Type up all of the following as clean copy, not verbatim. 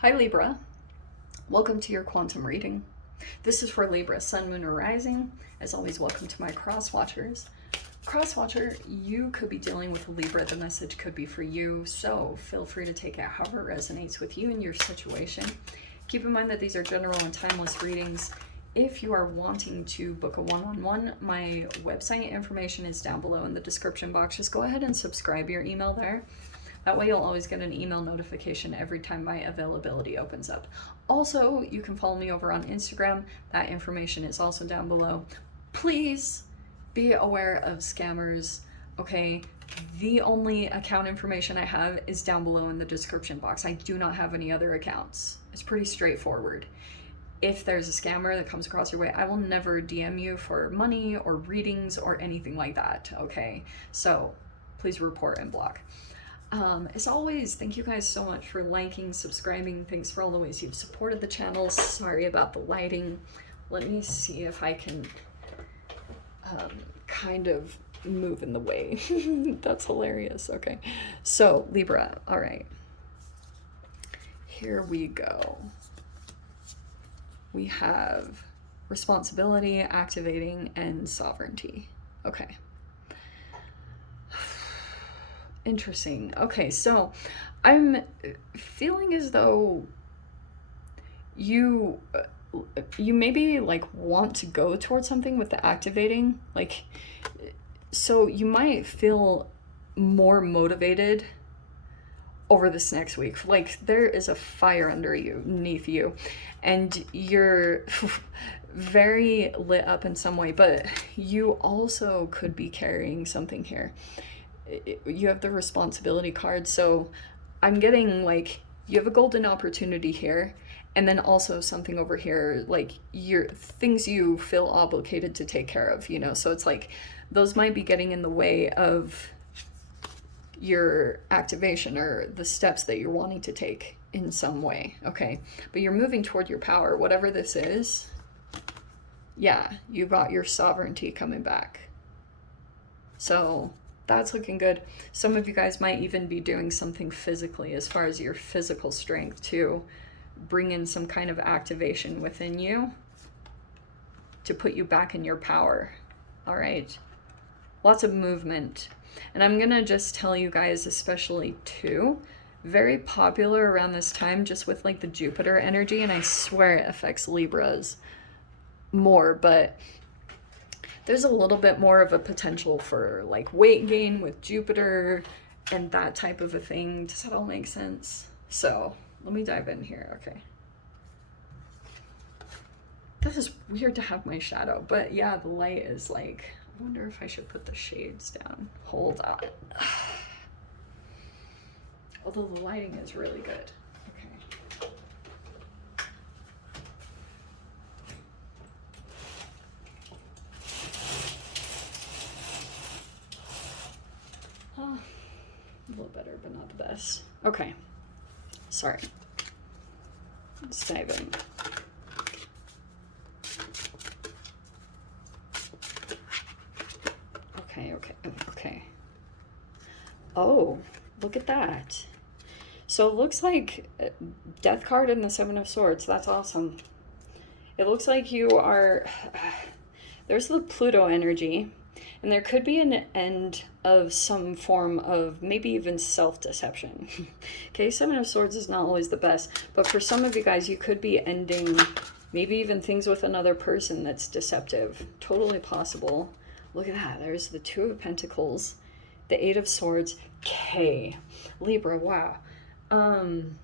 Hi Libra, welcome to your quantum reading. This is for Libra, Sun, Moon, or Rising. As always, welcome to my cross watchers. Cross watcher, you could be dealing with a Libra. The message could be for you, so feel free to take it however it resonates with you and your situation. Keep in mind that these are general and timeless readings. If you are wanting to book a one-on-one, my website information is down below in the description box. Just go ahead and subscribe your email there. That way you'll always get an email notification every time my availability opens up. Also, you can follow me over on Instagram. That information is also down below. Please be aware of scammers, okay? The only account information I have is down below in the description box. I do not have any other accounts. It's pretty straightforward. If there's a scammer that comes across your way, I will never DM you for money or readings or anything like that, okay? So please report and block. As always, thank you guys so much for liking, subscribing. Thanks for all the ways you've supported the channel. Sorry about the lighting. Let me see if I can kind of move in the way. That's hilarious. Okay, so Libra, all right, here we go. We have responsibility, activating, and sovereignty. Okay. Interesting. Okay, so I'm feeling as though you maybe like want to go towards something with the activating, like, so you might feel more motivated over this next week. Like there is a fire underneath you and you're very lit up in some way, but you also could be carrying something here. You have the responsibility card, so I'm getting like you have a golden opportunity here, and then also something over here, like your things you feel obligated to take care of, you know, so it's like those might be getting in the way of your activation or the steps that you're wanting to take in some way, okay? But you're moving toward your power, whatever this is. Yeah, you got your sovereignty coming back, so that's looking good. Some of you guys might even be doing something physically as far as your physical strength to bring in some kind of activation within you to put you back in your power. All right. Lots of movement. And I'm going to just tell you guys, especially too, very popular around this time just with like the Jupiter energy. And I swear it affects Libras more, but there's a little bit more of a potential for like weight gain with Jupiter and that type of a thing. Does that all make sense? So let me dive in here. Okay. This is weird to have my shadow, but yeah, the light is like, I wonder if I should put the shades down. Hold on. Although the lighting is really good. A little better, but not the best. Okay. Sorry. Let's dive in. Okay. Oh, look at that. So it looks like Death card and the Seven of Swords. That's awesome. It looks like you are... There's the Pluto energy. And there could be an end of some form of maybe even self-deception. Okay, Seven of Swords is not always the best, but for some of you guys, you could be ending maybe even things with another person that's deceptive. Totally possible. Look at that. There's the Two of Pentacles, the Eight of Swords. Okay, Libra, wow. I'm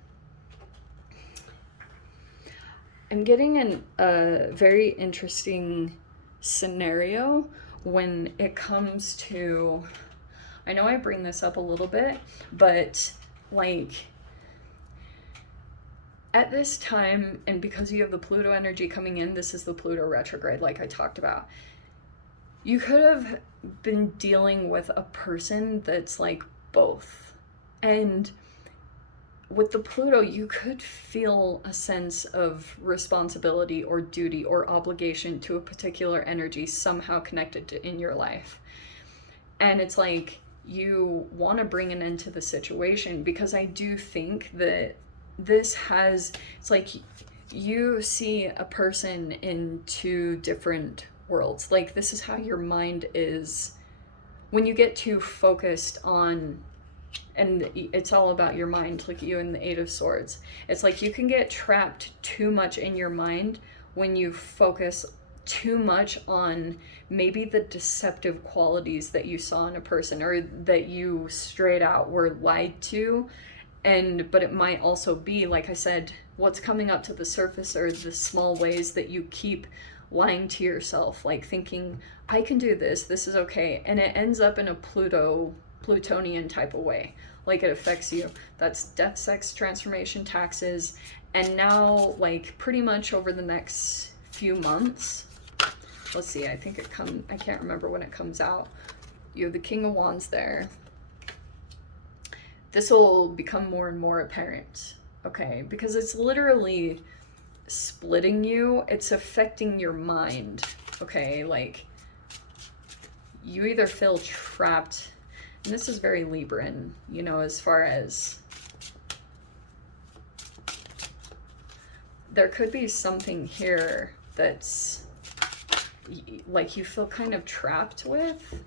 getting a very interesting scenario when it comes to, I know I bring this up a little bit, but like at this time, and because you have the Pluto energy coming in, this is the Pluto retrograde like I talked about, you could have been dealing with a person that's like both. And with the Pluto, you could feel a sense of responsibility or duty or obligation to a particular energy somehow connected to in your life. And it's like you want to bring an end to the situation, because I do think that this has, it's like you see a person in two different worlds. Like, this is how your mind is when you get too focused on, and it's all about your mind. Look at you in the Eight of Swords. It's like you can get trapped too much in your mind when you focus too much on maybe the deceptive qualities that you saw in a person, or that you straight out were lied to. And but it might also be, like I said, what's coming up to the surface are the small ways that you keep lying to yourself, like thinking, I can do this, this is okay, and it ends up in a Plutonian type of way. Like, it affects you. That's death, sex, transformation, taxes. And now, like, pretty much over the next few months, let's see, I think I can't remember when it comes out. You have the King of Wands there. This will become more and more apparent, okay? Because it's literally splitting you. It's affecting your mind, okay? Like, you either feel trapped, and this is very Libran, you know, as far as there could be something here that's like you feel kind of trapped with.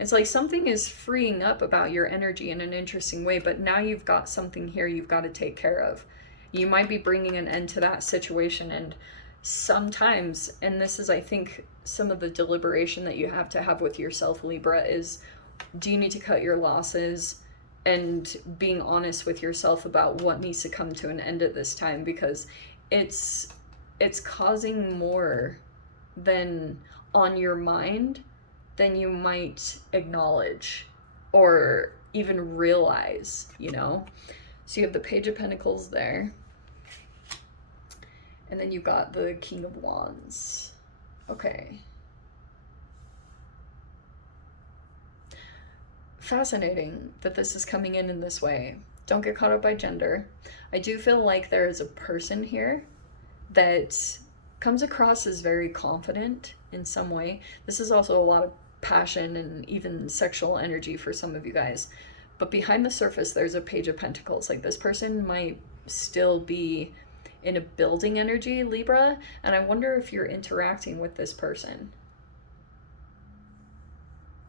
It's like something is freeing up about your energy in an interesting way, but now you've got something here you've got to take care of. You might be bringing an end to that situation, and sometimes, and this is, I think, some of the deliberation that you have to have with yourself, Libra, is, do you need to cut your losses, and being honest with yourself about what needs to come to an end at this time, because it's causing more than on your mind than you might acknowledge or even realize, you know? So you have the Page of Pentacles there. And then you've got the King of Wands. Okay. Fascinating that this is coming in this way. Don't get caught up by gender. I do feel like there is a person here that comes across as very confident in some way. This is also a lot of passion and even sexual energy for some of you guys. But behind the surface, there's a Page of Pentacles. Like, this person might still be in a building energy, Libra, and I wonder if you're interacting with this person.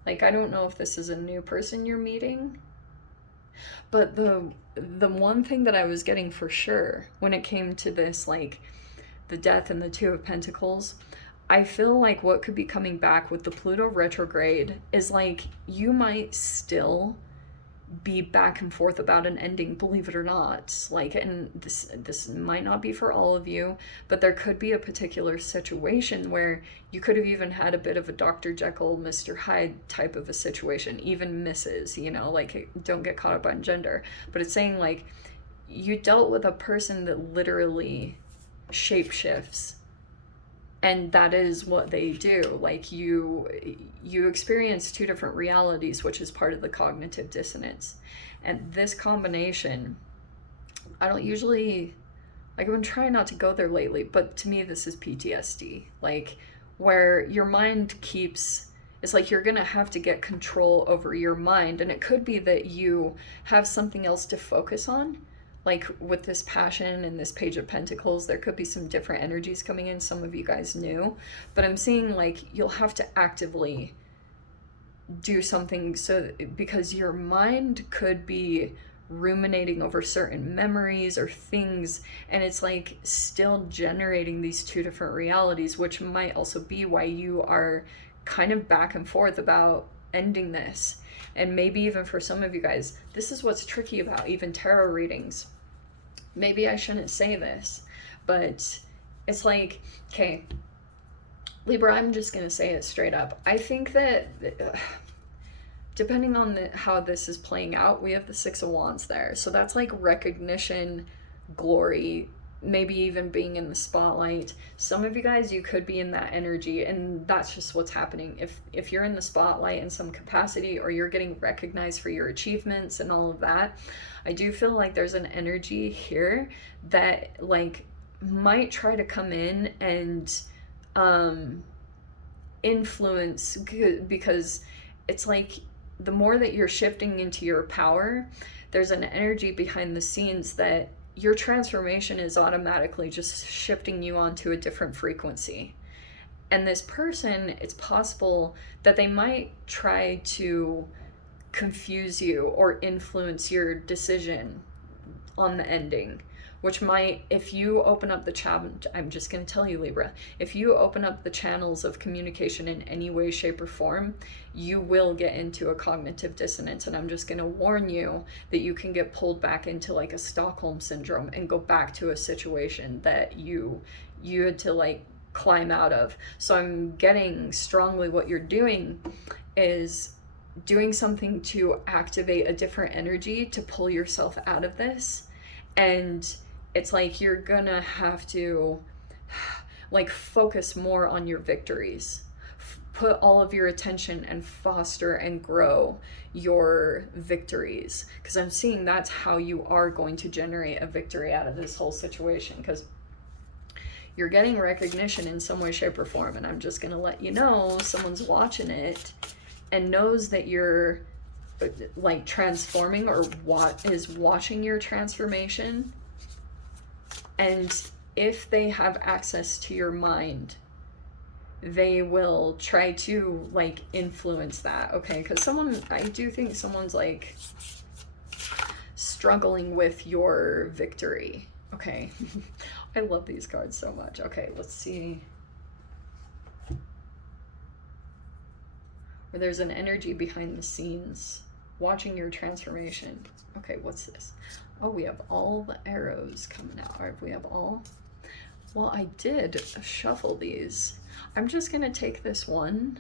Like, I don't know if this is a new person you're meeting, but the one thing that I was getting for sure when it came to this, like, the Death and the Two of Pentacles, I feel like what could be coming back with the Pluto retrograde is, like, you might still be back and forth about an ending, believe it or not. Like, and this might not be for all of you, but there could be a particular situation where you could have even had a bit of a Dr. Jekyll, Mr. Hyde type of a situation, even Mrs., you know, like, don't get caught up on gender. But it's saying, like, you dealt with a person that literally shapeshifts, and that is what they do. Like, you experience two different realities, which is part of the cognitive dissonance. And this combination, I don't usually, like, I've been trying not to go there lately, but to me this is PTSD. Like, where your mind keeps, it's like you're gonna have to get control over your mind, and it could be that you have something else to focus on. Like, with this passion and this Page of Pentacles, there could be some different energies coming in. Some of you guys knew, but I'm seeing, like, you'll have to actively do something, so because your mind could be ruminating over certain memories or things, and it's like still generating these two different realities, which might also be why you are kind of back and forth about ending this. And maybe even for some of you guys, this is what's tricky about even tarot readings. Maybe I shouldn't say this, but it's like, okay, Libra, I'm just going to say it straight up. I think that depending on how this is playing out, we have the Six of Wands there. So that's like recognition, glory, maybe even being in the spotlight. Some of you guys, you could be in that energy, and that's just what's happening. If you're in the spotlight in some capacity, or you're getting recognized for your achievements and all of that, I do feel like there's an energy here that, like, might try to come in and influence, because it's like the more that you're shifting into your power, there's an energy behind the scenes that your transformation is automatically just shifting you onto a different frequency. And this person, it's possible that they might try to confuse you or influence your decision on the ending, which might, if you open up the channel, I'm just going to tell you, Libra, if you open up the channels of communication in any way, shape, or form, you will get into a cognitive dissonance. And I'm just going to warn you that you can get pulled back into like a Stockholm syndrome and go back to a situation that you had to like climb out of. So I'm getting strongly what you're doing is doing something to activate a different energy to pull yourself out of this. And it's like you're gonna have to like focus more on your victories, put all of your attention and foster and grow your victories, because I'm seeing that's how you are going to generate a victory out of this whole situation, because you're getting recognition in some way, shape, or form. And I'm just gonna let you know someone's watching it and knows that you're like transforming, or what is watching your transformation. And if they have access to your mind, they will try to like influence that. Okay, because I do think someone's like struggling with your victory. Okay. I love these cards so much. Okay, let's see. Where there's an energy behind the scenes watching your transformation. Okay, what's this? Oh, we have all the arrows coming out. All right, we have all. Well, I did shuffle these. I'm just gonna take this one.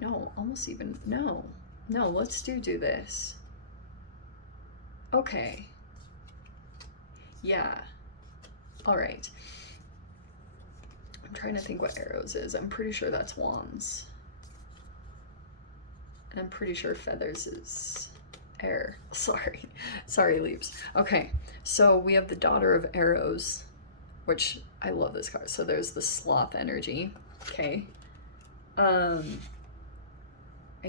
No, almost even, no, let's do this. Okay. Yeah. All right. I'm trying to think what arrows is. I'm pretty sure that's wands. And I'm pretty sure feathers is air. Sorry, Leaps. Okay, so we have the daughter of arrows, which I love this card. So there's the sloth energy. Okay. I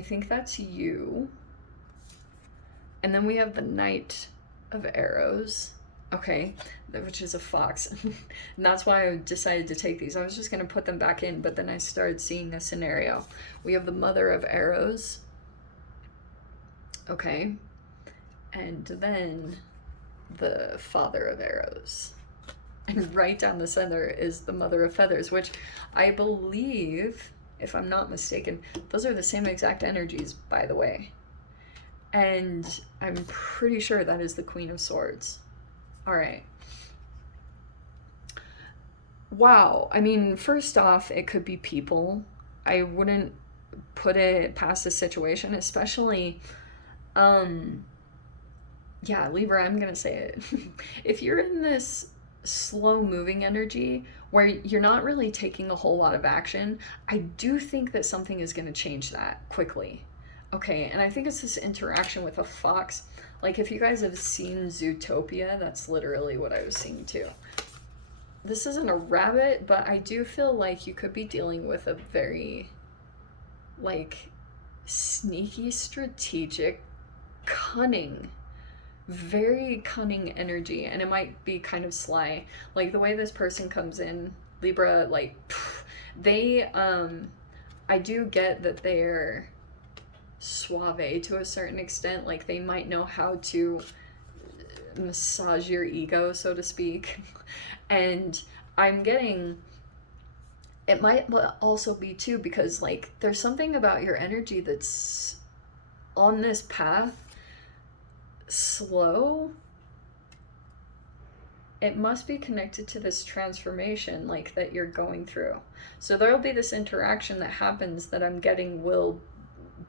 think that's you. And then we have the knight of arrows. Okay, which is a fox. And that's why I decided to take these. I was just going to put them back in, but then I started seeing a scenario. We have the mother of arrows. Okay. And then the father of arrows. And right down the center is the mother of feathers, which I believe, if I'm not mistaken, those are the same exact energies, by the way. And I'm pretty sure that is the Queen of Swords. All right. Wow. I mean, first off, it could be people. I wouldn't put it past the situation, especially, yeah, Libra, I'm going to say it. If you're in this slow moving energy where you're not really taking a whole lot of action, I do think that something is going to change that quickly. Okay, and I think it's this interaction with a fox. Like, if you guys have seen Zootopia, that's literally what I was seeing too. This isn't a rabbit, but I do feel like you could be dealing with a very, like, sneaky, strategic, cunning, very cunning energy. And it might be kind of sly. Like, the way this person comes in, Libra, like, they, I do get that they're suave to a certain extent. Like, they might know how to massage your ego, so to speak. And I'm getting, it might also be too, because like there's something about your energy that's on this path slow. It must be connected to this transformation like that you're going through. So there'll be this interaction that happens that I'm getting will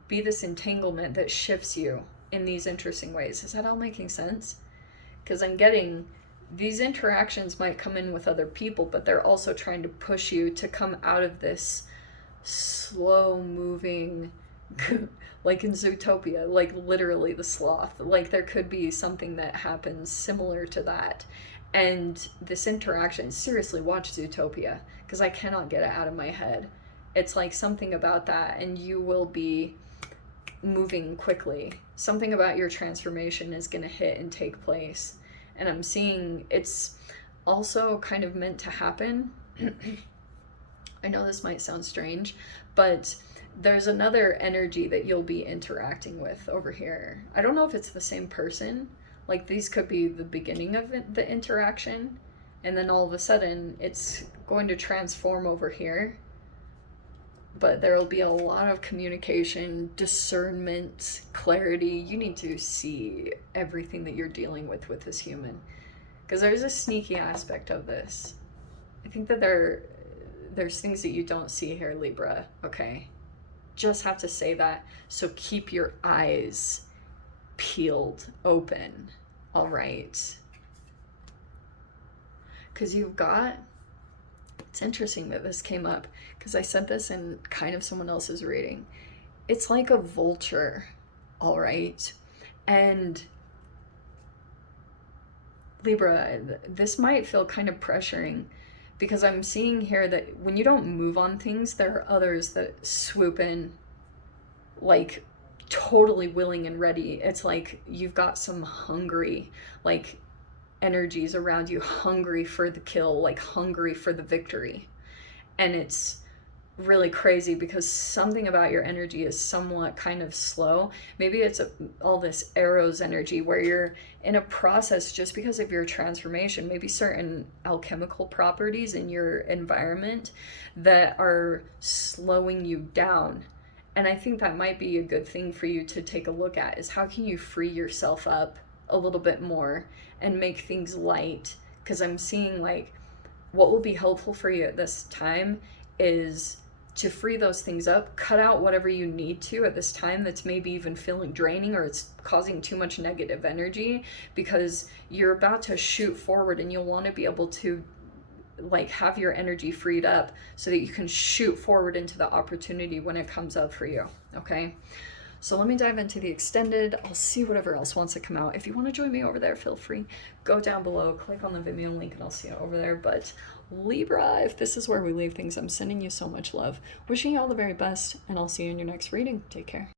be this entanglement that shifts you in these interesting ways. Is that all making sense? Because I'm getting these interactions might come in with other people, but they're also trying to push you to come out of this slow moving, like in Zootopia, like literally the sloth. Like, there could be something that happens similar to that. And this interaction, seriously, watch Zootopia, because I cannot get it out of my head. It's like something about that, and you will be moving quickly. Something about your transformation is going to hit and take place. And I'm seeing it's also kind of meant to happen. I know this might sound strange, but there's another energy that you'll be interacting with over here. I don't know if it's the same person. Like, these could be the beginning of the interaction, and then all of a sudden it's going to transform over here. But there will be a lot of communication, discernment, clarity. You need to see everything that you're dealing with this human, because there's a sneaky aspect of this. I think that there's things that you don't see here, Libra, okay? Just have to say that. So keep your eyes peeled open, all right? Because you've got, it's interesting that this came up, because I said this in kind of someone else's reading. It's like a vulture, all right? And Libra, this might feel kind of pressuring, because I'm seeing here that when you don't move on things, there are others that swoop in, like totally willing and ready. It's like you've got some hungry, like, energies around you, hungry for the kill, like hungry for the victory. And it's really crazy because something about your energy is somewhat kind of slow. Maybe it's all this arrows energy where you're in a process just because of your transformation, maybe certain alchemical properties in your environment that are slowing you down. And I think that might be a good thing for you to take a look at, is how can you free yourself up a little bit more and make things light. Because I'm seeing, like, what will be helpful for you at this time is to free those things up, cut out whatever you need to at this time that's maybe even feeling draining, or it's causing too much negative energy, because you're about to shoot forward and you'll want to be able to, like, have your energy freed up so that you can shoot forward into the opportunity when it comes up for you, okay? So let me dive into the extended. I'll see whatever else wants to come out. If you want to join me over there, feel free. Go down below, click on the Vimeo link, and I'll see you over there. But Libra, if this is where we leave things, I'm sending you so much love. Wishing you all the very best, and I'll see you in your next reading. Take care.